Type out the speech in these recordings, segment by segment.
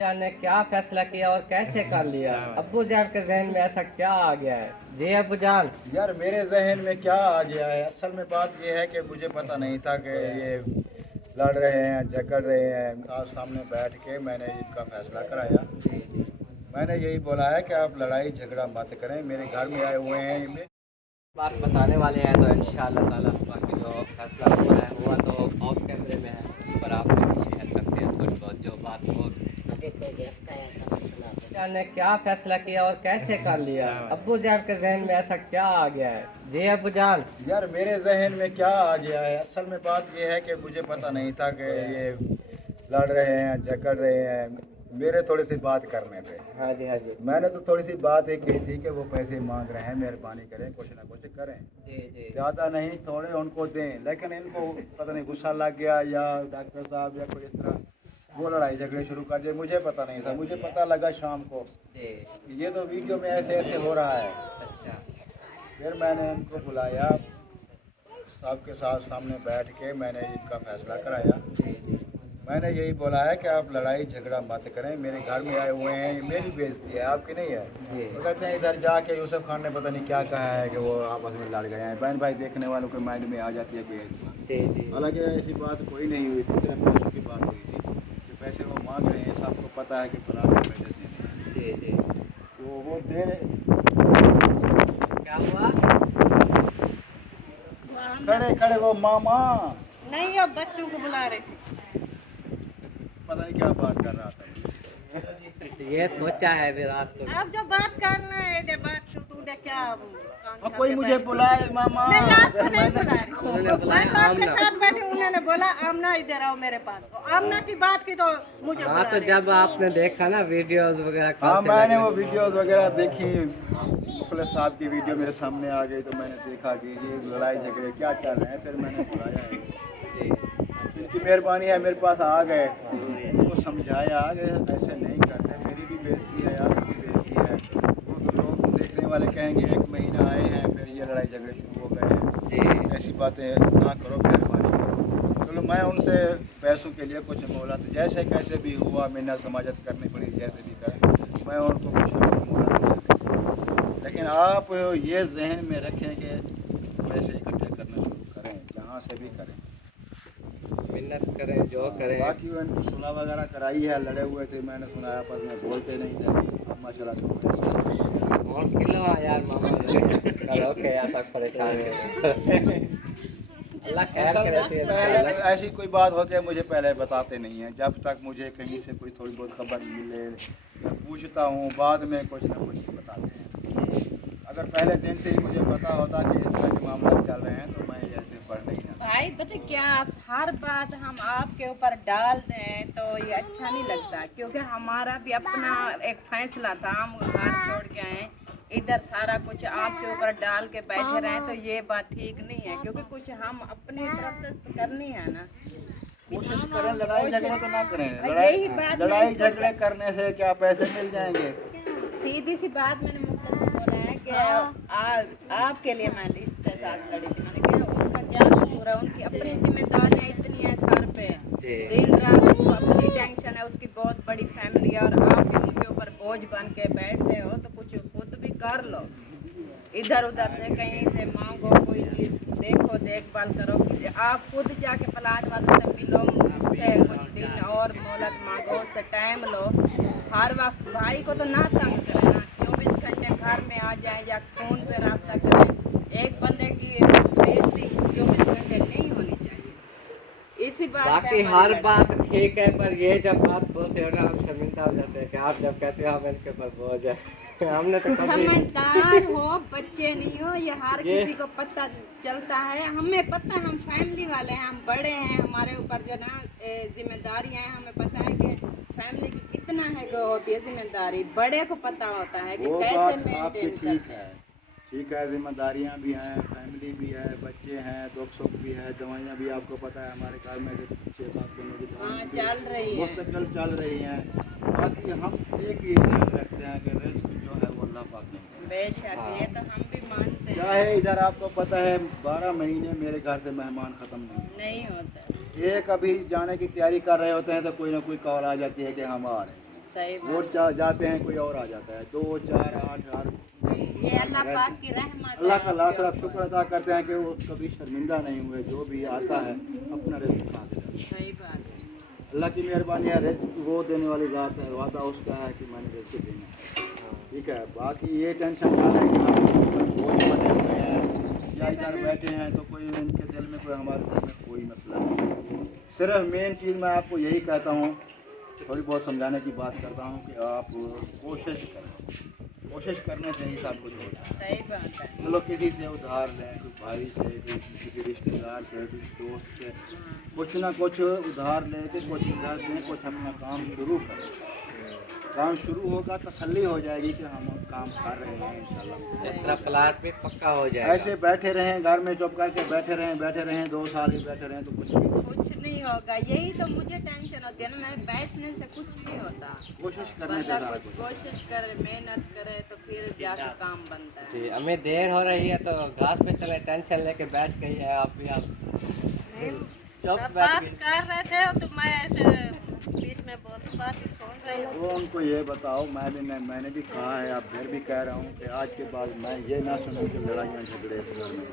जान ने क्या फैसला किया और कैसे कर लिया? अब्बू जान के जहन में ऐसा क्या आ गया है? जी अब्बू जान। यार मेरे जहन में क्या आ गया है, असल में बात यह है कि मुझे पता नहीं था कि ये लड़ रहे हैं, झगड़ रहे हैं। आज सामने बैठ के मैंने इनका फैसला कराया। मैंने यही बोला है कि आप लड़ाई झगड़ा मत करें, मेरे घर में आए हुए हैं ये। बात बताने वाले हैं तो इंशाअल्लाह ताला बाकी जो फैसला हुआ तो ऑफ कैमरे में है, पर आप भी शेयर करते हैं थोड़ी बहुत जो बात हो। जान ने क्या फैसला किया और कैसे कर लिया? अब्बू जान के जहन में ऐसा क्या आ गया है? जी अब्बू जान। यार मेरे जहन में क्या आ गया है, असल में बात यह है कि मुझे पता नहीं था कि ये लड़ रहे हैं, झगड़ रहे हैं। मेरे थोड़ी सी बात करने पे हाँ जी हाँ जी। मैंने तो थोड़ी सी बात ये की थी कि वो पैसे मांग रहे हैं, मेहरबानी करें कुछ ना कुछ करें। जी जी। ज़्यादा नहीं, थोड़े उनको दें, लेकिन इनको पता नहीं गुस्सा लग गया या डॉक्टर साहब या कोई इस तरह वो लड़ाई झगड़े शुरू कर दिए। मुझे पता नहीं था, मुझे पता लगा शाम को जी। कि ये तो वीडियो में ऐसे ऐसे हो रहा है। अच्छा। फिर मैंने इनको बुलाया, सबके साथ सामने बैठ के मैंने इनका फैसला कराया। जी जी। मैंने यही बोला है कि आप लड़ाई झगड़ा मत करें, मेरे घर में आए हुए हैं, ये मेरी बेइज्जती है, आपकी नहीं है। जी। तो कहते हैं इधर जाके यूसुफ खान ने पता नहीं क्या कहा है कि वो आपस में लड़ गए हैं। बहन भाई देखने वालों के माइंड में आ जाती है कोई ऐसी बात। जी जी। हालांकि ऐसी बात कोई नहीं हुई थी, सिर्फ पैसों की बात हुई थी कि पैसे वो मांग रहे हैं, सबको पता है कि फलां को पैसे देने हैं। जी जी। तो वो दे क्या हुआ? खड़े खड़े वो मामा नहीं, अब बच्चों को बुला रहे थे। पता नहीं क्या बात कर रहा था। ये सोचा है विराट को। अब जब बात करना है इधर बात तो तू उधर क्या और कोई मुझे बुलाए मामा। मैं रात को नहीं बुला रही। उन्होंने बुलाया मैं आपके आमना। साथ बैठी, उन्होंने बोला आमना इधर आओ मेरे पास। तो आमना की बात की तो मुझे हाँ बुला तो रहे। जब आपने देखा ना वीडियोस वगैरह हाँ, कल से मैंने लगे वो हुए। वीडियोस वगैरह देखी, मुखलिस साहब की वीडियो मेरे सामने आ गई तो मैंने देखा कि ये लड़ाई झगड़े क्या चल रहे हैं। फिर मैंने बुलाया है, जी। इनकी मेहरबानी है, मेरे पास आ गए, उनको समझाया कि ऐसे नहीं करते, मेरी भी बेइज्जती है, आपकी भी बेइज्जती है। वो तो लोग देखने वाले कहेंगे एक महीना आए हैं फिर ये लड़ाई झगड़े शुरू हो गए हैं, जी। ऐसी बातें ना करो, मेहरबानी करो। चलो मैं उनसे पैसों के लिए कुछ मोहलत जैसे कैसे भी हुआ, मिन्नत समाजत करनी पड़ी, जैसे भी करें मैं उनको कुछ ना कुछ मोहलत उनसे दूँ। लेकिन आप ये जहन में रखें कि पैसे इकट्ठे करना शुरू करें, जहाँ से भी करें। मिन्नत करें जो करें। बाकी वो इनको सुलह वगैरह कराई है, लड़े हुए थे, मैंने सुना आपस में बोलते नहीं थे। अब माशाल्लाह तो कौन किलो यार मामा करो के यार तक परेशान है। अल्लाह खैर करे असल फिर पहले इंशाअल्लाह। ऐसी कोई बात होती है मुझे पहले बताते नहीं हैं। जब तक मुझे कहीं से कोई थोड़ी बहुत खबर मिले मैं पूछता हूँ, बाद में कुछ ना कुछ बताते हैं। अगर पहले दिन से ही मुझे पता होता कि इस तरह के मामला चल रहे हैं तो मैं ऐसे पढ़ नहीं आता। भाई पता क्या, हर बात हम आपके ऊपर डाल दें तो ये अच्छा नहीं लगता, क्योंकि हमारा भी अपना एक फैसला था। हम घर छोड़ के आए, इधर सारा कुछ आपके ऊपर डाल के बैठे रहे तो ये बात ठीक नहीं है, क्योंकि कुछ हम अपनी तरफ से तो करनी है ना। कोशिश करें, लड़ाई झगड़े तो ना करें। यही बात मैं लड़ाई इसको झगड़े करने से क्या पैसे मिल जाएंगे? सीधी सी बात मैंने मुखलिस को बोला है कि आपके लिए मैं इससे साथ लड़ी थी। मैंने कहा उनका क्या कसूर है, उनकी अपनी जिम्मेदारियां इतनी हैं सर पे, जी। दिन रात उसको अपनी टेंशन है, उसकी बहुत बड़ी फैमिली है, और आप भी उनके ऊपर बोझ बन के बैठे हो तो कुछ खुद भी कर लो। इधर उधर से कहीं से मांगो, कोई चीज़ देखो, देखभाल करो। आप खुद जाके प्लाट वालों से मिलो, उनसे कुछ दिन और मोहलत मांगो, उससे टाइम लो। हर वक्त भाई को तो ना तंग करें ना, 24 घंटे घर में आ जाए या फ़ोन पे रब्ता करें। एक बंदे की बेइज्जती 24 घंटे नहीं होनी चाहिए। इसी बात पे बाकी हमारी हर लड़ाई। बात ठीक है, पर ये जब बात बोलते हो ना हम शर्मिंदा हो जाते हैं कि आप जब कहते हो हम इनके ऊपर बोझ है। हमने तो कभी समझदार हो, बच्चे नहीं हो, ये हर ये किसी को पता चलता है। हमें पता है, हम फैमिली वाले हैं, हम बड़े हैं, हमारे ऊपर जो ना जिम्मेदारियां हैं। हमें पता है कि फैमिली की कितना है जो होती है जिम्मेदारी, बड़े को पता होता है कि वो कैसे बात आपकी मेंटेन ठीक करते है, हैं। ठीक है, जिम्मेदारियां भी हैं, फैमिली भी है, बच्चे हैं, दुख सुख भी है, दवाइयाँ भी आपको पता है हमारे घर में 6-7 दिनों की हाँ, दवाइयाँ चल रही है। मुस्तकिल चल रही हैं। बाकी हम एक ही ध्यान रखते हैं कि रिस्क जो है वो अल्लाह पाक ने दिया बेशक ये तो हम भी मानते है। हैं। चाहे इधर आपको पता है 12 महीने मेरे घर से मेहमान ख़त्म नहीं नहीं होता। होते। एक अभी जाने की तैयारी कर रहे होते हैं तो कोई ना कोई कॉल आ जाती है कि हम आ रहे हैं। सही वो जाते हैं कोई और आ जाता है, 2 4 8 8। ये अल्लाह पाक की रहमत अल्लाह है। का लाख लाख शुक्र अदा करते हैं कि वो कभी शर्मिंदा नहीं हुए, जो भी आता है अपना रिज़्क़ खा के जाता है। सही बात है। अल्लाह की मेहरबानी है, रिज़्क़ वो देने वाली ज़ात है, वादा उसका है कि मैंने रिज़्क़ देना है। ठीक है, बाकी ये टेंशन ना लें कि हम बोझ बने हुए हैं या इधर बैठे हैं तो कोई इनके दिल में कोई हमारे दिल में कोई मसला नहीं। सिर्फ मेन चीज़ मैं आपको यही कहता हूँ, थोड़ी बहुत समझाने की बात करता हूँ कि आप कोशिश करें, कोशिश करने से ही सब कुछ हो जाए। सही बात है। चलो किसी से उधार लें, कोई भाई से, कोई किसी रिश्तेदार से, किसी दोस्त से, कुछ ना कुछ उधार लेके कुछ उधार दें, कुछ अपना काम शुरू करें। काम शुरू होगा तसल्ली हो जाएगी कि हम काम कर रहे हैं इंशाल्लाह। इस तरह प्लाट भी पक्का हो जाएगा। ऐसे बैठे रहें घर में चुप करके बैठे रहें 2 साल ही बैठे रहें तो कुछ नहीं होगा। यही तो मुझे टेंशन होती है ना, मैं बैठने से कुछ नहीं होता। कोशिश करने से बंदा सारा कुछ कुछ। कोशिश करे, मेहनत करे तो फिर जाके काम बनता है। जी, हमें देर हो रही है तो घास पे चले, टेंशन लेके बैठ गई है आप भी। आप चुप बैठ बात गई। कर रहे थे तो मैं ऐसे बीच में बहुत बात छोड़ रही हूँ। वो उनको ये बताओ, मैंने भी कहा है, आप फिर भी कह रहा हूँ कि आज के बाद मैं ये ना सुनूँ कि लड़ाइयाँ झगड़े इस घर में,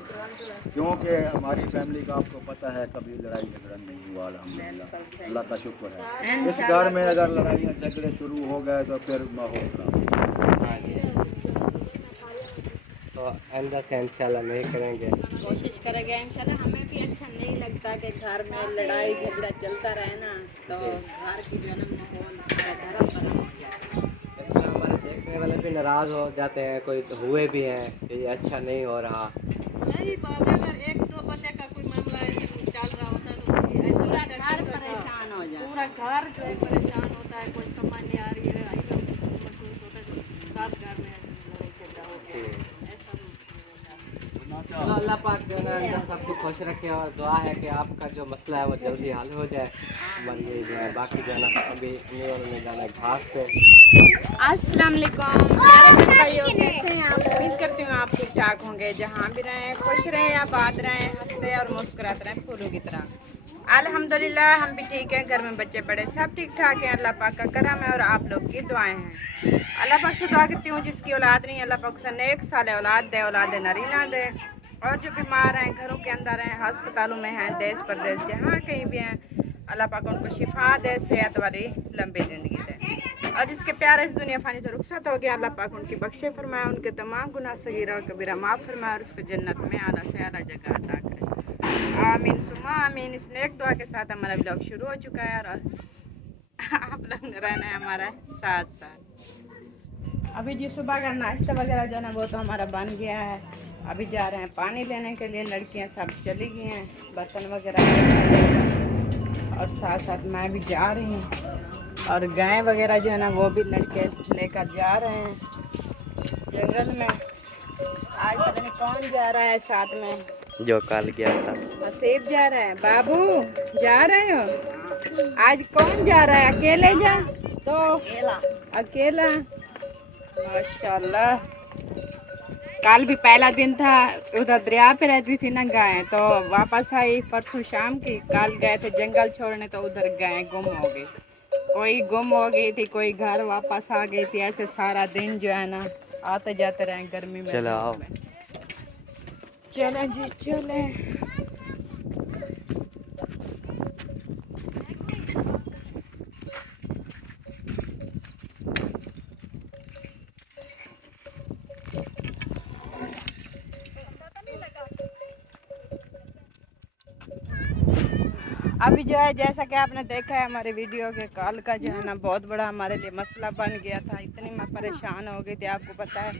क्योंकि हमारी फैमिली का आपको पता है कभी लड़ाई झगड़ा नहीं हुआ अल्हम्दुलिल्लाह, अल्लाह का शुक्र है। इस घर में अगर लड़ाइयाँ झगड़े शुरू हो गए तो फिर माहौल खराब। हाँ जी, तो आइंदा से इंशाल्लाह नहीं करेंगे। कोशिश करेंगे इंशाल्लाह। हमें भी अच्छा नहीं लगता कि घर में लड़ाई झगड़ा चलता रहे ना, तो घर की जो है ना माहौल गरम गरम हो जाए। इस तरह हमारे देखने वाले भी नाराज़ हो जाते हैं, कोई तो हुए भी हैं कि ये अच्छा नहीं हो रहा। सही बात है। अगर एक दो बंदे का कोई मामला ऐसे चल रहा होता है तो पूरा घर परेशान हो जाता है। पूरा घर जो है परेशान होता है, कोई समझ नहीं आ रही है, महसूस होता है तो सब घर में ऐसे लड़ाई झगड़ा होता है। ऐसा तो अल्लाह पाक जो है ना अंदर सबको खुश रखे, और दुआ है कि आपका जो मसला है वो जल्दी हल हो जाए। हमारी यही दुआ है। बाकी जो है ना अभी इन लोगों ने जाना है घास पे। अस्सलाम वालेकुम मेरे भाइयों, कैसे हैं आप? उम्मीद करती हूँ आप ठीक ठाक होंगे। जहाँ भी रहें खुश रहें, आबाद रहें, हंसते और मुस्कुराते रहें फूलों की तरह। अल्हम्दुलिल्लाह हम भी ठीक हैं, घर में बच्चे बड़े सब ठीक ठाक हैं। अल्लाह पाक का करम है और आप लोग की दुआएं हैं। अल्लाह पाक से दुआ करती हूँ जिसकी औलाद नहीं, अल्लाह पाक उसे नेक साले औलाद दे, औलाद नरीना दे। और जो बीमार हैं, घरों के अंदर हैं, अस्पतालों में हैं, देश परदेश जहाँ कहीं भी हैं, अल्लाह पाक उनको शिफा दे, सेहत वाली लंबी ज़िंदगी दे। और जिसके प्यारे इस दुनिया फानी से रुखसत हो गया, अल्लाह पाक उनकी बख्शे फरमाए, उनके तमाम गुनाह सगीरा और कबीरा माफ़ फरमाए और उसको जन्नत में आला से आला जगह अता करे। आमीन सुमा आमीन। इस नेक दुआ के साथ हमारा ब्लॉग शुरू हो चुका है और आप लोग ने रहना है हमारा साथ साथ। अभी जो सुबह का नाश्ता वगैरह जो है ना वो तो हमारा बन गया है। अभी जा रहे हैं पानी लेने के लिए, लड़कियां सब चली गई हैं, बर्तन वगैरह, और साथ साथ मैं भी जा रही हूँ। और गाय वगैरह जो है ना वो भी लड़के लेकर जा रहे हैं जंगल में। आज पता नहीं कौन जा रहा है साथ में, जो कल गया था। हसीब जा रहा है। बाबू जा रहे हो? आज कौन जा रहा है? अकेले जा तो अकेला माशाल्लाह। कल भी पहला दिन था, उधर दरिया पे रहती थी ना गाय, तो वापस आई परसों शाम की। कल गए थे जंगल छोड़ने तो उधर गाय गुम हो गई, कोई गुम हो गई थी, कोई घर वापस आ गई थी। ऐसे सारा दिन जो है ना आते जाते रहे गर्मी में। चलो आओ। चले जी चले। अभी जो है जैसा कि आपने देखा है हमारे वीडियो के, कल का जो है ना बहुत बड़ा हमारे लिए मसला बन गया था। इतनी मैं परेशान हो गई थी। आपको पता है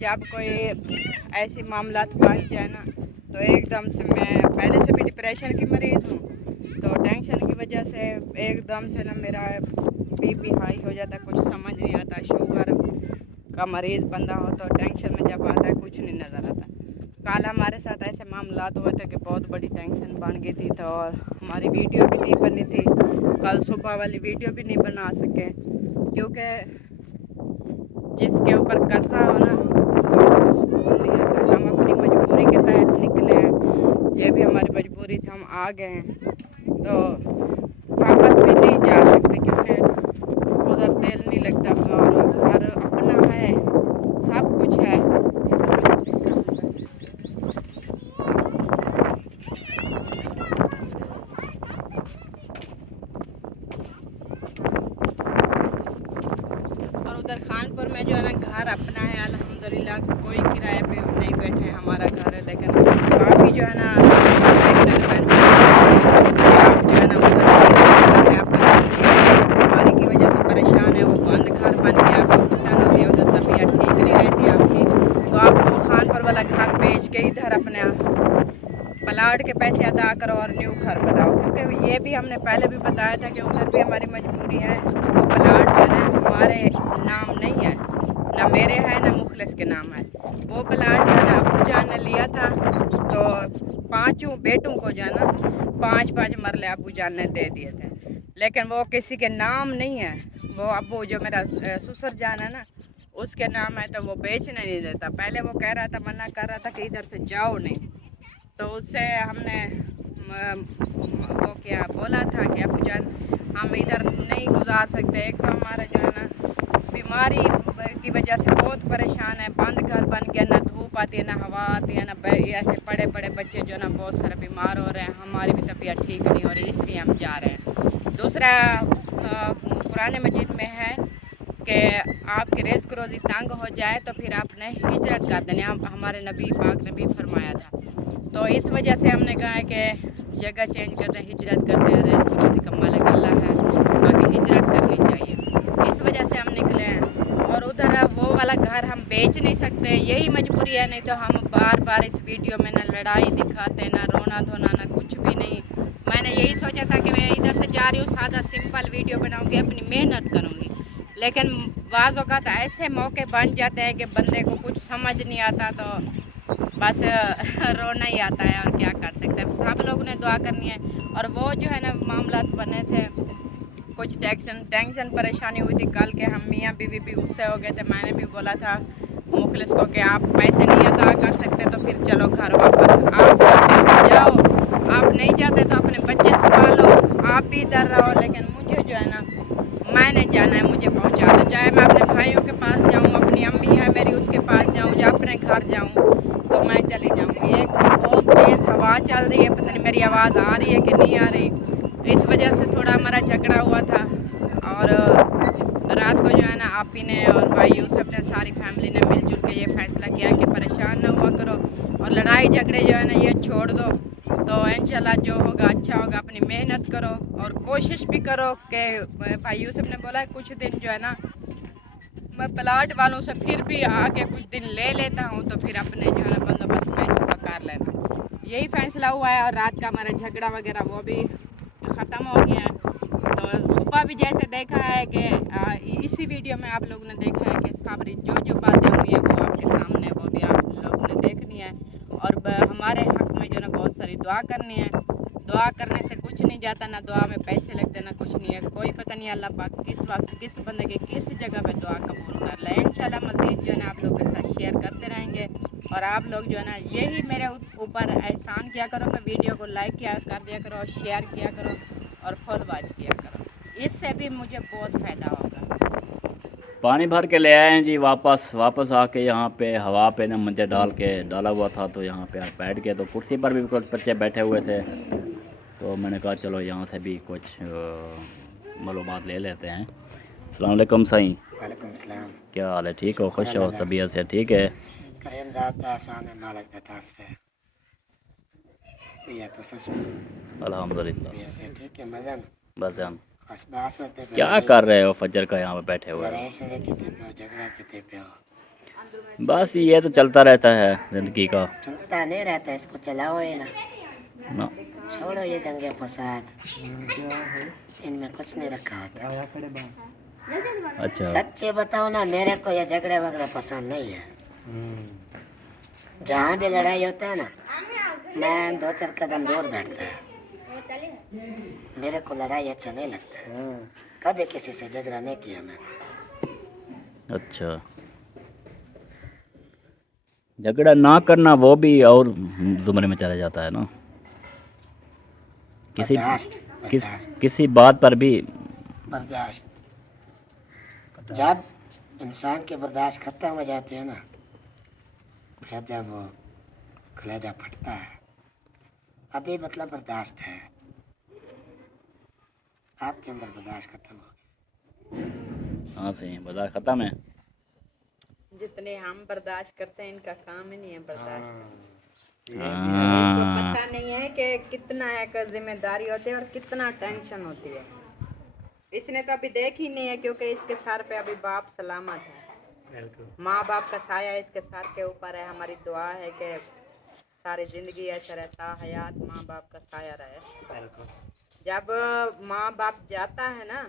जब कोई ऐसी मामला बन जाए ना तो एकदम से, मैं पहले से भी डिप्रेशन की मरीज़ हूँ, तो टेंशन की वजह से एकदम से ना मेरा बीपी हाई हो जाता है, कुछ समझ नहीं आता। शुगर का मरीज़ बंदा हो तो टेंशन में जब आता है कुछ नहीं नज़र आता। कल हमारे साथ ऐसे मामला हुए थे कि बहुत बड़ी टेंशन बन गई थी, तो और हमारी वीडियो भी नहीं बनी थी। कल सुबह वाली वीडियो भी नहीं बना सके क्योंकि जिसके ऊपर कर्जा हो ना तो उसको सुकून नहीं आता। हम अपनी मजबूरी के तहत निकले हैं, ये भी हमारी मजबूरी थी, हम आ गए हैं। तो वापस भी नहीं जा सकते क्योंकि उधर दिल नहीं लगता और घर अपना है, सब कुछ है। और उधर खानपुर में जो है ना घर अपना है अल्हम्दुलिल्लाह, कोई किराए पे नहीं बैठे, हमारा घर है। लेकिन काफ़ी जो है ना आप जो है ना बीमारी की वजह से परेशान है, वो बंद घर बन गया, उधर तबीयत ठीक नहीं रहती आपकी, तो आप वो खानपुर वाला घर बेच के इधर अपने प्लाट के पैसे अदा करो और न्यू घर बनाओ। क्योंकि ये भी हमने पहले भी बताया था कि उधर भी हमारी मजबूरी है, वो प्लाट जो है हमारे नाम नहीं है, ना मेरे है ना मुखलिस के नाम है। वो प्लाट जो है ना अबू जान ने लिया था, तो 5 बेटों को जो है ना 5-5 मरले अबू जान ने दे दिए थे, लेकिन वो किसी के नाम नहीं है। वो अबू जो मेरा ससुर जान है ना उसके नाम है, तो वो बेचने नहीं देता। पहले वो कह रहा था, मना कर रहा था कि इधर से जाओ नहीं, तो उससे हमने वो क्या बोला था कि अबू जान हम इधर नहीं गुजार सकते, एक तो हमारा जो है ना बीमारी की वजह से बहुत परेशान है, बंद घर बन गया, ना धूप आती है ना हवा आती है, ना ऐसे बड़े बड़े बच्चे जो है ना बहुत सारे बीमार हो रहे हैं, हमारी भी तबीयत ठीक नहीं हो रही, इसलिए हम जा रहे हैं। दूसरा कुरान मजीद में है कि आपकी रिज़्क रोज़ी तंग हो जाए तो फिर आपने हिजरत कर देनी, हमारे नबी पाक ने भी फरमाया था। तो इस वजह से हमने कहा है कि जगह चेंज करते हैं, हिजरत करते हैं, रिज़्क रोज़ी का मालिक अल्लाह है, बाकी हिजरत करनी चाहिए, इस वजह से हम निकले हैं। और उधर वो वाला घर हम बेच नहीं सकते, यही मजबूरी है, नहीं तो हम बार बार इस वीडियो में ना लड़ाई दिखाते, ना रोना धोना, ना कुछ भी नहीं। मैंने यही सोचा था कि मैं इधर से जा रही हूँ, सादा सिंपल वीडियो बनाऊँगी, अपनी मेहनत करूँगी, लेकिन बाज़ औक़ात ऐसे मौके बन जाते हैं कि बंदे को कुछ समझ नहीं आता, तो बस रोना ही आता है, और क्या कर सकते हैं। सब लोगों ने दुआ करनी है। और वो जो है ना मामला बने थे, कुछ टेंशन परेशानी हुई थी, कल के हम मियाँ बीवी भी गुस्से हो गए थे। मैंने भी बोला था मुखलिस को कि आप पैसे नहीं अदा कर सकते तो फिर चलो घर वापस, आप जाते हो तो जाओ, आप नहीं जाते तो अपने बच्चे संभालो, आप भी इधर रहो, लेकिन मुझे जो है ना मैंने जाना है, मुझे पहुंचा दो, चाहे मैं अपने भाइयों के पास जाऊं, अपनी अम्मी है मेरी उसके पास जाऊं, या अपने घर जाऊं, तो मैं चली जाऊंगी। एक बहुत तेज़ हवा चल रही है, पता नहीं मेरी आवाज़ आ रही है कि नहीं आ रही, इस वजह से थोड़ा हमारा झगड़ा हुआ था। और रात को जो है ना आप ही ने और भाई यूसुफ ने, सारी फैमिली ने मिलजुल के ये फ़ैसला किया कि परेशान ना हुआ करो, और लड़ाई झगड़े जो है ना ये छोड़ दो, तो इंशाल्लाह जो होगा अच्छा होगा। अपनी मेहनत करो और कोशिश भी करो कि भाई यूसुफ ने बोला कुछ दिन जो है ना मैं प्लाट वालों से फिर भी आके कुछ दिन ले लेता हूँ, तो फिर अपने जो है ना बंदोबस्त पैसे का कर लेना, यही फ़ैसला हुआ है। और रात का हमारा झगड़ा वगैरह वो भी ख़त्म हो गया है। तो सुबह भी जैसे देखा है कि इसी वीडियो में आप लोगों ने देखा है कि साबरी जो बातें हुई हैं वो आपके सामने, वो भी आप लोगों ने देखनी है। और हमारे हक़ में जो है ना बहुत सारी दुआ करनी है, दुआ करने से कुछ नहीं जाता, ना दुआ में पैसे लगते ना कुछ नहीं है, कोई पता नहीं अल्लाह पाक किस वक्त किस बंदे की किस जगह पे दुआ कबूल कर ले। इंशाल्लाह मज़ीद जो है ना आप लोगों के साथ शेयर करते रहेंगे, और आप लोग जो है ना यही मेरे ऊपर एहसान किया करो कि वीडियो को लाइक किया कर दिया करो, शेयर किया करो और फॉलो वॉच किया करो, इससे भी मुझे बहुत फ़ायदा होगा। पानी भर के ले आए हैं जी, वापस आके यहाँ पे हवा पे ना मंजे डाला हुआ था, तो यहाँ पे बैठ गए, तो कुर्सी पर भी कुछ बच्चे बैठे हुए थे, तो मैंने कहा चलो यहाँ से भी कुछ मालूमात ले लेते हैं। अस्सलाम वालेकुम साईं। वालेकुम सलाम। क्या हाल है, ठीक हो, खुश हो, तबीयत से ठीक है? करीम ज़ात का एहसान है, मालिक देता से भैया तो सच में अल्हम्दुलिल्लाह भैया से ठीक है मजन बस जान। बस बास में ते क्या कर रहे हो फजर का यहाँ पे बैठे हुए हो? लड़ाई से कितने पे झगड़ा कितने पे हो, बस ये तो चलता रहता है ज़िंदगी का चलता नहीं रहता, इसको चलाओ ही ना, ना। छोड़ो ये दंगे फसाद, इनमें कुछ नहीं रखा होता। अच्छा, सच्चे बताओ ना, मेरे को ये झगड़े वगैरह पसंद नहीं है। जहाँ भी लड़ाई होता है ना मैं 2-4 कदम दूर बैठता है, मेरे को लड़ाई अच्छा नहीं लगता, कभी किसी से झगड़ा नहीं किया मैंने। अच्छा, झगड़ा ना करना वो भी और जुमरे में चला जाता है ना, बर्दाश्त किसी बात पर भी बर्दाश्त जब इंसान की बर्दाश्त खत्म हो जाती है ना, फिर जब वो कलेजा फटता है, अभी मतलब बर्दाश्त है, आपके अंदर बर्दाश्त खत्म हो गई। हाँ सही बर्दाश्त ख़त्म है। जितने हम बर्दाश्त करते हैं इनका काम ही नहीं है बर्दाश्त। हाँ। इसको पता नहीं है कि कितना एक जिम्मेदारी होती है और कितना टेंशन होती है। इसने तो अभी देख ही नहीं है क्योंकि इसके सर पे अभी बाप सलामत है, माँ बाप का साया इसके सर के ऊपर है। हमारी दुआ है कि सारी जिंदगी ऐसा रहता हयात माँ बाप का साया रहे। जब माँ बाप जाता है ना,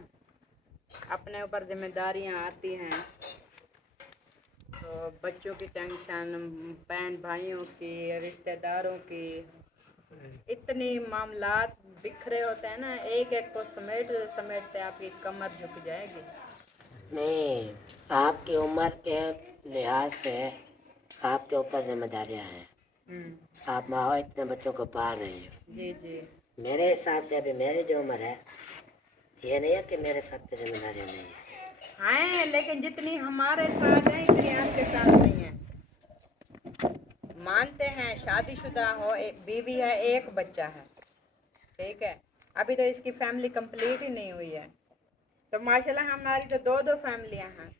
अपने ऊपर जिम्मेदारियाँ आती हैं, तो बच्चों की टेंशन, बहन भाइयों की, रिश्तेदारों की, इतनी मामलात बिखरे होते हैं ना, एक एक को समेट समेटते आपकी कमर झुक जाएगी। नहीं, आपकी उम्र के लिहाज से आपके ऊपर जिम्मेदारियां हैं। आप माँ हो, इतने बच्चों को पाल रही हो। जी जी। मेरे हिसाब से अभी मेरी जो उम्र है, ये नहीं है कि मेरे साथ पे जिम्मेदारियां नहीं है। हैं, लेकिन जितनी हमारे साथ है इतनी आपके साथ नहीं है। मानते हैं शादीशुदा हो, एक बीवी है, एक बच्चा है, ठीक है, अभी तो इसकी फैमिली कंप्लीट ही नहीं हुई है। तो माशाल्लाह हमारी तो दो दो फैमिलियां हैं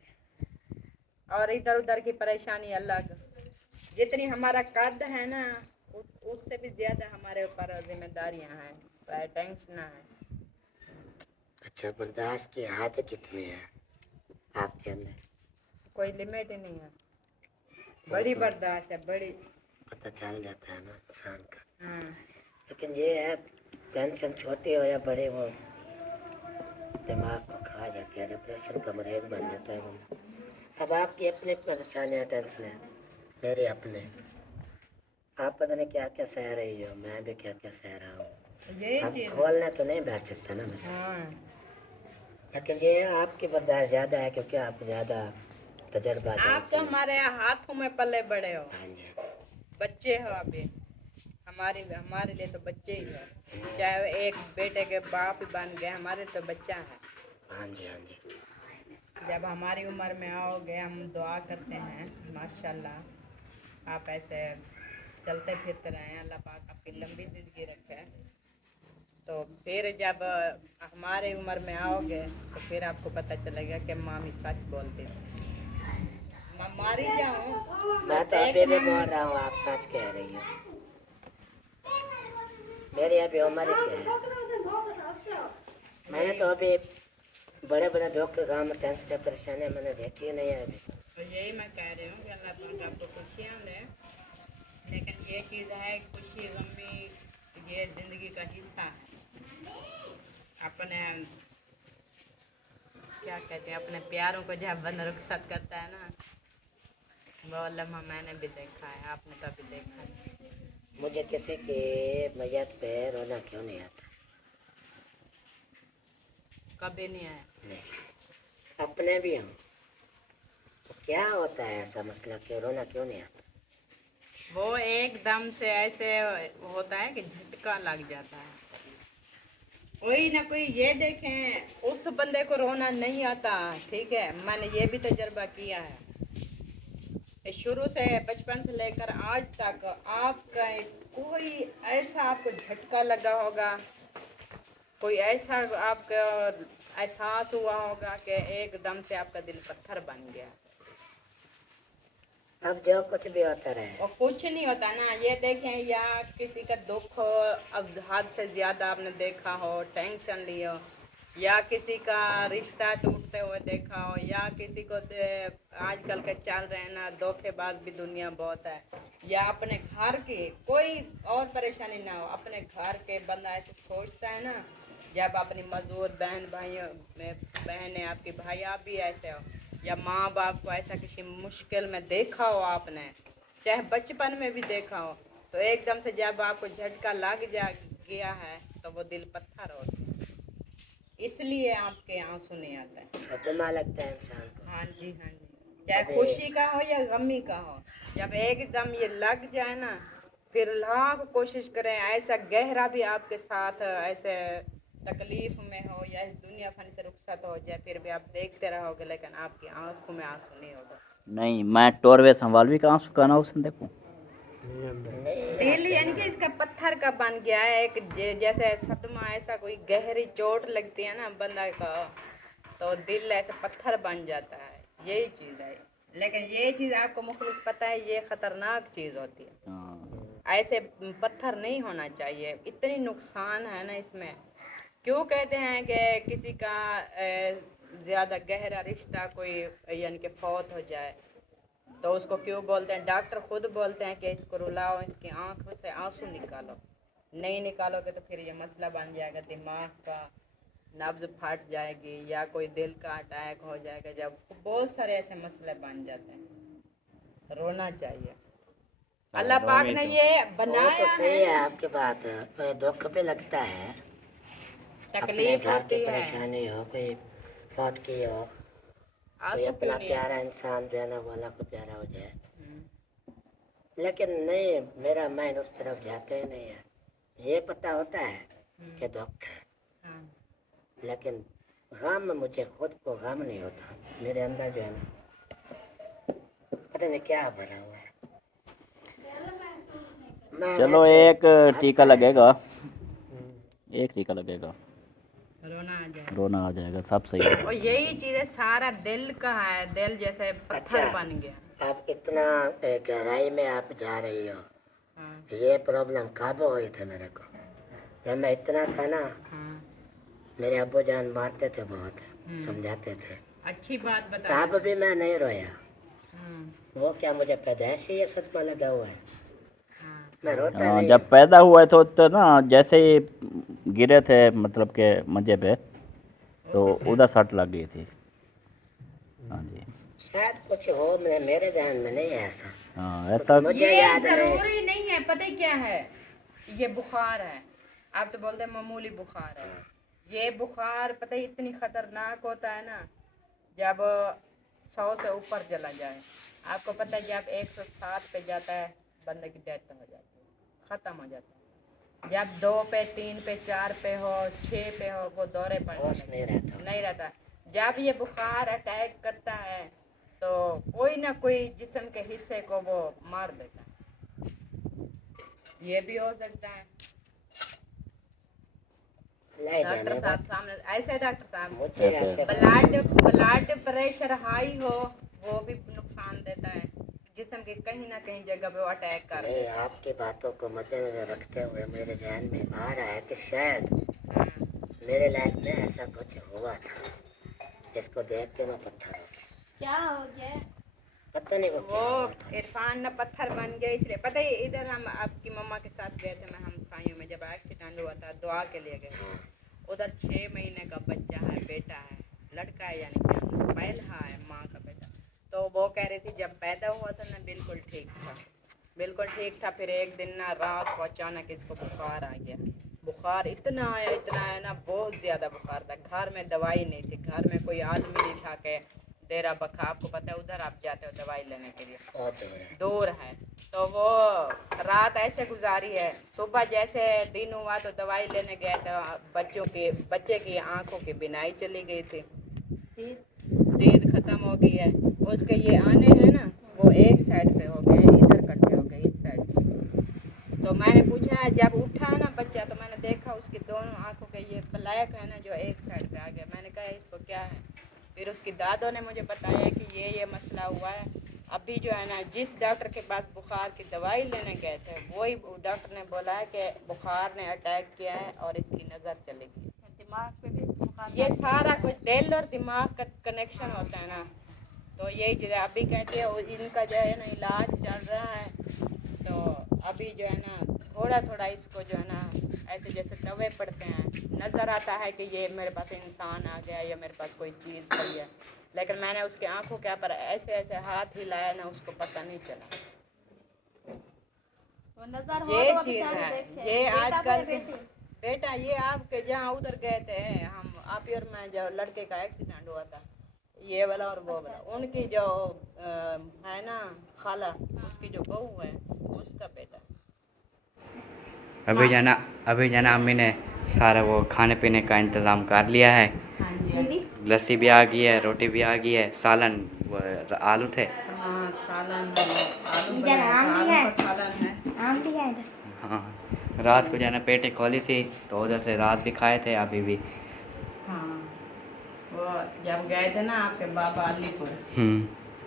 और इधर उधर की परेशानी अलग। जितनी हमारा कद है ना, उससे भी ज्यादा हमारे ऊपर जिम्मेदारियां हैं, टेंशन है। अच्छा, बर्दाश्त की हद कितनी है आपके अंदर? कोई लिमिट ही नहीं है, बड़ी बर्दाश्त है, बड़ी। पता चल जाता है ना इंसान का। हाँ। लेकिन ये है, टेंशन छोटी हो या बड़ी, वो दिमाग को खा जाती है, डिप्रेशन का मरीज बन जाता है बंदा। अब आपकी अपनी परेशानियाँ, टेंशन है, मेरे अपने। आप पता नहीं क्या क्या सह रही हो, मैं भी क्या क्या सह रहा हूँ। आप खोलने तो नहीं बैठ सकते ना मैं। हाँ। लेकिन ये आपकी बर्दाश्त ज़्यादा है क्योंकि आप ज़्यादा तजर्बा आप तो हमारे हाथों में पले बड़े हो, हाँ जी, बच्चे हो अभी। हमारे लिए तो बच्चे ही हो, चाहे एक बेटे के बाप ही बन गए, हमारे तो बच्चा है। हाँ जी, हाँ जी। जब हमारी उम्र में आओगे, हम दुआ करते हैं माशाल्लाह आप ऐसे चलते फिरते रहें, अल्लाह पाक आपकी लंबी ज़िंदगी रखे। तो फिर जब हमारे उम्र में आओगे तो फिर आपको पता चलेगा कि मामी सच बोलती थी। मैं मारी जाऊँ मैं तो अभी भी बोल रहा हूँ, आप सच कह रही हो। मेरी अभी उम्र क्या है? मैंने तो अभी बड़े बड़े धोखे काम, टेंशन, परेशानियाँ मैंने देखी नहीं है अभी। तो यही मैं कह रही हूँ कि अल्लाह पाक आपको खुशियाँ दे। लेकिन ये चीज़ है, खुशी गमी ये ज़िंदगी का हिस्सा है। अपने क्या कहते हैं, अपने प्यारों को जब बंद रुखसत करता है ना, वो लम्हा मैंने भी देखा है, आपने कभी देखा है? मुझे किसी की मैयत पे रोना क्यों नहीं आता? कभी नहीं आया। नहीं, अपने भी हम। तो क्या होता है ऐसा मसला कि रोना क्यों नहीं आता? वो एकदम से ऐसे होता है कि झटका लग जाता है। कोई ना कोई, ये देखें, उस बंदे को रोना नहीं आता, ठीक है, मैंने ये भी तजर्बा किया है। शुरू से बचपन से लेकर आज तक आपका कोई ऐसा आपको झटका लगा होगा, कोई ऐसा आपका एहसास हुआ होगा कि एकदम से आपका दिल पत्थर बन गया। अब जो कुछ भी होता रहे, और कुछ नहीं होता ना, ये देखें, या किसी का दुख हो, अब हद से ज़्यादा आपने देखा हो, टेंशन लियो, या किसी का रिश्ता टूटते हुए देखा हो, या किसी को आजकल के चल रहे हैं ना धोखेबाज भी दुनिया बहुत है, या अपने घर की कोई और परेशानी ना हो, अपने घर के बंदा ऐसे सोचता है ना, जब अपनी मजदूर बहन भाइयों में बहन है आपकी, भाई आप भी ऐसे हो, या माँ बाप को ऐसा किसी मुश्किल में देखा हो आपने, चाहे बचपन में भी देखा हो, तो एकदम से जब आपको झटका लग जा गया है तो वो दिल पत्थर हो गया, इसलिए आपके आंसू नहीं आते हैं। सदमा लगता है इंसान को। हाँ जी, हाँ जी, चाहे खुशी का हो या गमी का हो, जब एकदम ये लग जाए ना, फिर लाख कोशिश करें ऐसा गहरा भी आपके साथ ऐसे तकलीफ में हो या इस दुनिया फन से रुखसत हो जाए, फिर भी आप देखते रहोगे, लेकिन आपकी आंखों में आंसू नहीं होगा। नहीं मैं टोरवे संभालवी का आंसू का ना उसने देखो दिल यानी कि इसका पत्थर का बन गया है, एक जैसे सदमा, ऐसा कोई गहरी चोट लगती है ना बंदा का, तो दिल ऐसे पत्थर बन जाता है, यही चीज़ है। लेकिन ये चीज़ आपको मुखलिस पता है, ये खतरनाक चीज़ होती है, हाँ ऐसे पत्थर नहीं होना चाहिए, इतनी नुकसान है ना इसमें। क्यों कहते हैं कि किसी का ज़्यादा गहरा रिश्ता कोई यानी कि फौत हो जाए तो उसको क्यों बोलते हैं, डॉक्टर खुद बोलते हैं कि इसको रुलाओ, इसकी आंखों से आंसू निकालो, नहीं निकालोगे तो फिर ये मसला बन जाएगा, दिमाग का नब्ज फट जाएगी या कोई दिल का अटैक हो जाएगा, जब बहुत सारे ऐसे मसले बन जाते हैं। रोना चाहिए, अल्लाह पाक ने ये वो बनाया तो सही है, है आपकी बात, दुख भी लगता है, अपने तकलीफ घर की होती है, परेशानी हो, कोई फौत की हो, कोई आंसू अपना क्यों नहीं प्यारा इंसान जो है ना वाला को प्यारा हो जाए, लेकिन नहीं, मेरा माइंड उस तरफ जाता ही नहीं है। ये पता होता है कि दुख है, हाँ। लेकिन गम मुझे खुद को गम नहीं होता, मेरे अंदर जो है ना पता नहीं क्या भरा हुआ है। मैं चलो वैसे एक टीका हंसता लगेगा, एक टीका लगेगा, रोना आ जाए, रोना आ जाएगा, सब सही है। और यही चीज़ है, सारा दिल का है, दिल जैसे पत्थर अच्छा। बन गया। आप इतना गहराई में आप जा रही हो, हाँ ये प्रॉब्लम कब हुई थी मेरे को, जब मैं इतना था ना, हाँ, मेरे अब्बू जान मारते थे बहुत, समझाते थे, अच्छी बात बता। तब भी मैं नहीं रोया। हाँ वो क्या मुझे पैदाइश ही ये सदमा लगा हुआ है, हाँ, मैं रोता हाँ नहीं। जब पैदा हुए तो ना जैसे ही गिरे थे मतलब के मंजे पे तो उधर सट लग गई थी। हाँ जी, शायद कुछ हो, मेरे ध्यान में नहीं है ऐसा, हाँ ऐसा मुझे ये याद नहीं। जरूरी नहीं है, पता है क्या है, ये बुखार है, आप तो बोलते हैं मामूली बुखार है, ये बुखार पता है इतनी खतरनाक होता है ना, जब 100 से ऊपर चला जाए। आपको पता है जब 107 पे जाता है बंदे की डेथ हो जाती है, खत्म हो जाता है। जब 2 पे 3 पे 4 पे हो 6 पे हो वो दौरे पर होश नहीं रहता। नहीं रहता। जब ये बुखार अटैक करता है तो कोई ना कोई जिस्म के हिस्से को वो मार देता है, ये भी हो सकता है। नहीं डॉक्टर जाने साहब सामने ऐसे, डॉक्टर साहब मुझे ऐसे। ऐसे ब्लड प्रेशर हाई हो वो भी नुकसान देता है, जिस्म के कहीं ना कहीं जगह पे वो अटैक कर नहीं, देता है। आपकी बातों को मद्देनजर रखते हुए मेरे ध्यान में आ रहा है कि शायद हाँ। मेरे लाइफ में ऐसा कुछ हुआ था जिसको देख के मैं पत्थर हो गया। क्या हो गया? पता नहीं वो क्या वो हुआ था। इरफान ना पत्थर बन गया, इसलिए पता है इधर हम आपकी मम्मा के साथ गए थे, मैं हम साइयों में जब एक्सीडेंट हुआ था दुआ के लिए गए, हाँ, उधर 6 महीने का बच्चा है, बेटा है, लड़का है, यानी कि पहला है माँ का बेटा। तो वो कह रही थी जब पैदा हुआ था ना बिल्कुल ठीक था, बिल्कुल ठीक था, फिर एक दिन ना रात को अचानक इसको बुखार आ गया, बुखार इतना आया ना, बहुत ज़्यादा बुखार था, घर में दवाई नहीं थी, घर में कोई आदमी नहीं था कि डेरा बखा, आपको पता है उधर आप जाते हो दवाई लेने के लिए, बहुत दूर है। दूर है। तो वो रात ऐसे गुजारी है, सुबह जैसे दिन हुआ तो दवाई लेने गए तो बच्चे की आंखों की बिनाई चली गई थी, दीद खत्म हो गई है, उसके ये आने हैं ना वो एक साइड पे हो गए, इधर इकट्ठे हो गए इस साइड पे। तो मैंने पूछा जब उठा ना बच्चा तो मैंने देखा उसकी दोनों आंखों के ये ब्लैक है ना जो एक साइड पे आ गया, मैंने कहा इसको क्या है, फिर उसकी दादों ने मुझे बताया कि ये मसला हुआ है। अभी जो है ना जिस डॉक्टर के पास बुखार की दवाई लेने गए थे वही डॉक्टर ने बोला है कि बुखार ने अटैक किया है और इसकी नज़र चली गई, दिमाग पे भी बुखार, ये सारा कुछ दिल और दिमाग का कनेक्शन होता है ना, तो यही चीज़ है। अभी कहते हैं इनका जो है ना इलाज चल रहा है, तो अभी जो है ना थोड़ा थोड़ा इसको जो है ना ऐसे जैसे दवे पड़ते हैं, नज़र आता है कि ये मेरे पास इंसान आ गया या मेरे पास कोई चीज़ पड़ी है, लेकिन मैंने उसकी आंखों के ऊपर ऐसे ऐसे हाथ हिलाया ना उसको पता नहीं चला। ये चीज़ है, ये आजकल बेटा ये आपके जहाँ उधर गए थे हम आप और मैं, जो लड़के का एक्सीडेंट हुआ था ये वाला और वो वाला, उनकी जो है ना खाला, उसकी जो बहू है उसका बेटा। अभी जाना अम्मी ने सारा वो खाने पीने का इंतज़ाम कर लिया है। हाँ जी लस्सी भी आ गई है, रोटी भी आ गई है, सालन वो आलू थे। हाँ सालन आलू बनाया तो आलू का सालन है। हाँ रात को जाना पेटे खोली थी तो उधर से रात भी खाए थे, अभी भी। हाँ वो जब गए थे ना आपके बाबा अलीपुर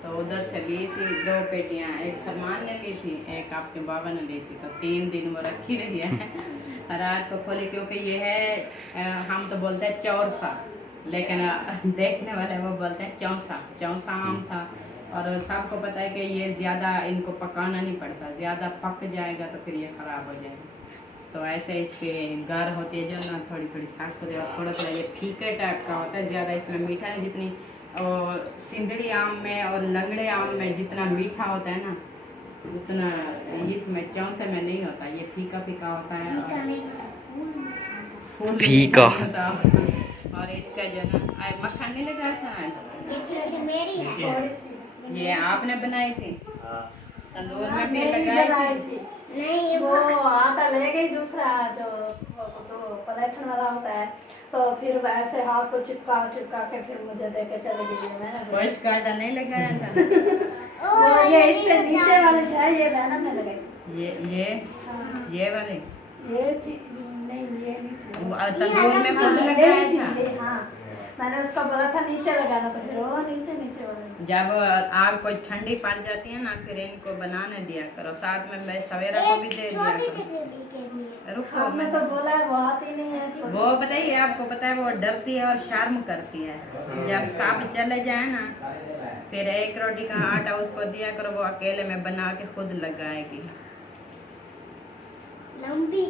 तो उधर से ली थी 2 पेटियाँ, एक फरमान ने ली थी, एक आपके बाबा ने ली थी, तो 3 दिन वो रखी रही है। रात को खोली क्योंकि ये है हम तो बोलते हैं चौरसा, लेकिन देखने वाले वो बोलते हैं चौसा। चौसा आम था और सबको पता है कि ये ज़्यादा इनको पकाना नहीं पड़ता, ज़्यादा पक जाएगा तो फिर ये ख़राब हो जाएगा। तो ऐसे इसके गार होती है जो ना थोड़ी थोड़ी सख्त होती है और थोड़ा थोड़ा ये फीके टाइप का होता है, ज़्यादा इसमें मीठा नहीं। जितनी और सिंदड़ी आम में और लंगड़े आम में जितना मीठा होता है ना उतना इसमें चौसे में नहीं होता, ये फीका फीका होता है और फीका होता है। और इसका जो ना मक्खन नहीं लगा था, ये आपने बनाई थी तंदूर में भी लगाई थी। नहीं वो आटा ले गई दूसरा जो तो पलटन वाला होता है, तो फिर वैसे हाथ को चिपका के फिर मुझे दे के चले गई। मैंने गोश्त का आटा नहीं लगाया था। वो ये इससे नीचे वाले जो है ये बैनर में लगाई। ये वाले ये नहीं ये नहीं तंदूर में खुद लगाया था। हाँ मैंने उसको बोला था नीचे लगाना, तो फिर वो नीचे वाले जब आग कोई ठंडी पड़ जाती है ना फिर इनको बनाने दिया करो, साथ में मैं सवेरा को भी दे दिया करो। रुको आपने तो बोला है वो आती नहीं है। वो बताइए आपको पता है वो डरती है और शर्म करती है। जब सब चले जाए ना फिर 1 रोटी का आटा उसको दिया करो, वो अकेले में बना के खुद लगाएगी। लंबी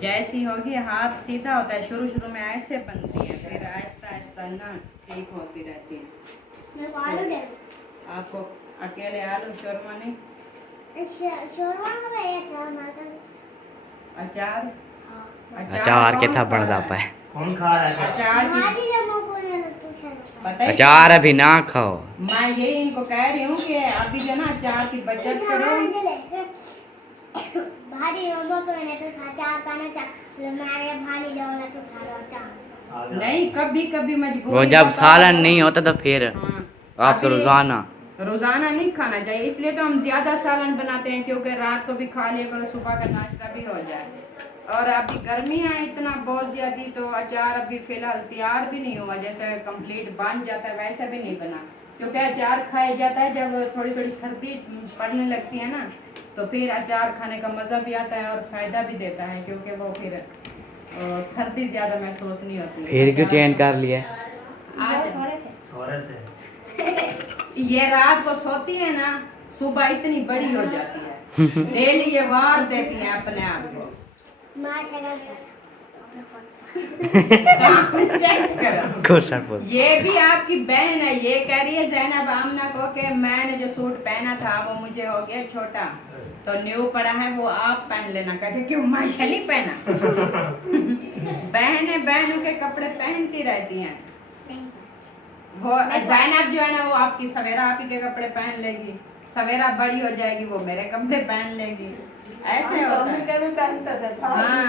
जैसी होगी हाथ सीधा होता है, शुरू में ऐसे बनती है फिर आहिस्ता आहिस्ता ना ठीक होती रहती है। आपको अकेले आलू शोरमा नहीं अचार अचार के था बढ़ता पाए। अचार की पता है अचार अभी ना खाओ। मैं यही इनको कह रही हूँ कि अभी जो ना अचार की बचत करो। भारी होगा तो मैंने तो अचार पाना चाहिए, मैं भारी जाऊंगा तो खा लो अचार। नहीं कभी मजबूरी वो जब होता सालन है। नहीं होता तो फिर हाँ, आप तो अभी रोजाना नहीं खाना चाहिए, इसलिए तो हम ज्यादा सालन बनाते हैं क्योंकि रात को भी खा लिया करो, सुबह का नाश्ता भी हो जाए। और अभी गर्मी है इतना बहुत ज्यादा, तो अचार अभी फिलहाल तैयार भी नहीं हुआ, जैसे कंप्लीट बन जाता है वैसा भी नहीं बना, क्योंकि अचार खाया जाता है जब थोड़ी सर्दी पड़ने लगती है ना, तो फिर अचार खाने का मज़ा भी आता है और फ़ायदा भी देता है, क्योंकि वो फिर सर्दी ज़्यादा महसूस नहीं होती है। फिर क्यों चेंज कर लिया? ये रात को सोती है ना सुबह इतनी बड़ी हो जाती है, डेली ये वार देती है अपने आप को। चेक करो। ये भी आपकी बहन है, ये कह रही है ज़ैनब आमना को कि मैंने जो सूट पहना था वो मुझे हो गया छोटा, तो न्यू पड़ा है वो आप पहन लेना। कहते क्यों माशाली पहना। बहनों के कपड़े पहनती रहती हैं। वो ज़ैनब जो है ना वो आपकी सवेरा आप ही के कपड़े पहन लेगी, सवेरा बड़ी हो जाएगी वो मेरे कपड़े पहन लेगी, ऐसे होता है। हाँ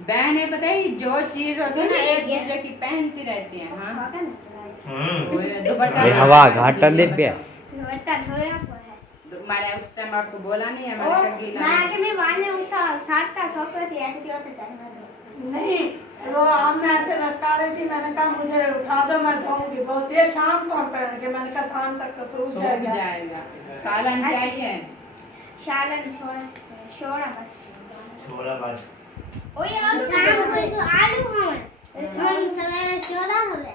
बहनें पता ही जो चीज होती है ना एक दूसरे की पहनती रहती हैं। हाँ दुपट्टा हवा घाटा दे पे मैंने उस टाइम आपको बोला नहीं है, मैंने नहीं वो आम में ऐसे लटका रही थी, मैंने कहा मुझे उठा दो मैं धोऊंगी, बोलती है शाम को हम पहनेंगे, मैंने कहा शाम तक तो सूख जाएगा। सालन चाहिए, सालन छोड़ा बस ओ यार शाम को तो आलू हम सवेरे छोड़ा होले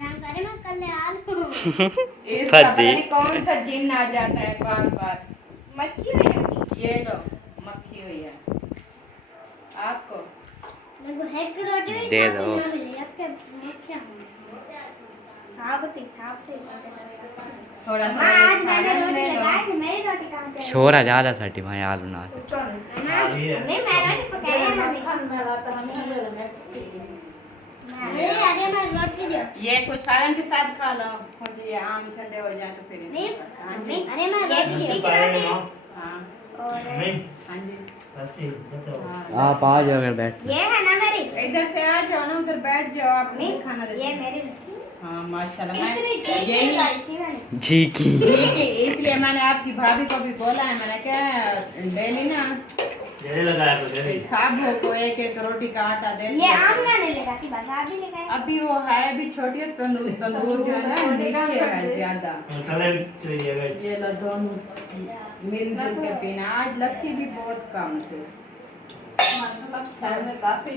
हम करे में कल आलू इसका पता नहीं कौन सा जिन आ जाता है बार मक्खी हुई। ये लो मक्खी हुई है आपको मेरे को हेड रोटी दे दो। थोड़ा आज मैंने रोटी लगाई थी, मेरी रोटी कहाँ से छोरा ज्यादा साठी भाई आलू ना नहीं मैं रोटी पकाया मैं रोटी दियो ये कुछ सालन के साथ खा लो, मुझे ये आम ठंडे हो जाए तो फिर नहीं अरे मैं रोटी हाँ और हाँ जी आप आ जाओ अगर बैठ ये है ना मेरी इधर से आ जाओ ना, उधर बैठ जाओ, आप नहीं खाना देते। ये मेरी हाँ माशाल्लाह, मैं इतनी यही लाई थी मैंने। जी की ठीक है, इसलिए मैंने आपकी भाभी को भी बोला है, मैंने क्या डेली ना साबू को एक एक रोटी का आटा दे ये दिया आम करो। लाने लगा थी बस आप भी ले गए। अभी वो है, अभी छोटी है, तंदूर जो है ना नीचे है ज्यादा, ये लो दोनों मिलजुल के पीना। आज लस्सी भी बहुत कम थी,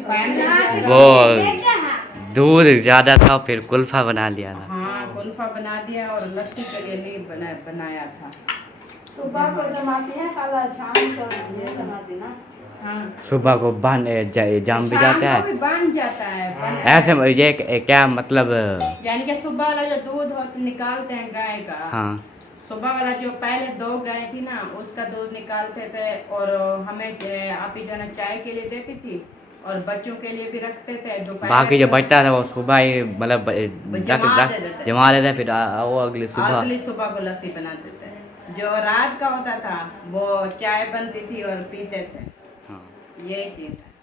फैमिली वो क्या है? दूध ज़्यादा था फिर कुल्फा बना लिया था। हाँ कुल्फा बना दिया और लस्सी के लिए नहीं बनाया था। सुबह को जमाती है, कल शाम को ये जमाती ना। हाँ सुबह को बन जाम भी जाता शाम को है भी बन जाता है, ऐसे ये क्या मतलब यानी कि सुबह वाला जो दूध निकालते हैं गाय का, हाँ सुबह वाला जो पहले 2 गाय थी ना, उसका दूध निकालते थे और हमें आप ही जो ना चाय के लिए देती थी और बच्चों के लिए भी रखते थे। दोपहर बाकी जो को बचता था वो सुबह ही मतलब जमा देते फिर वो अगली अगली सुबह सुबह को लस्सी बनाते थे। जो रात का होता था वो चाय बनती थी और पीते थे, हाँ यही चीज है।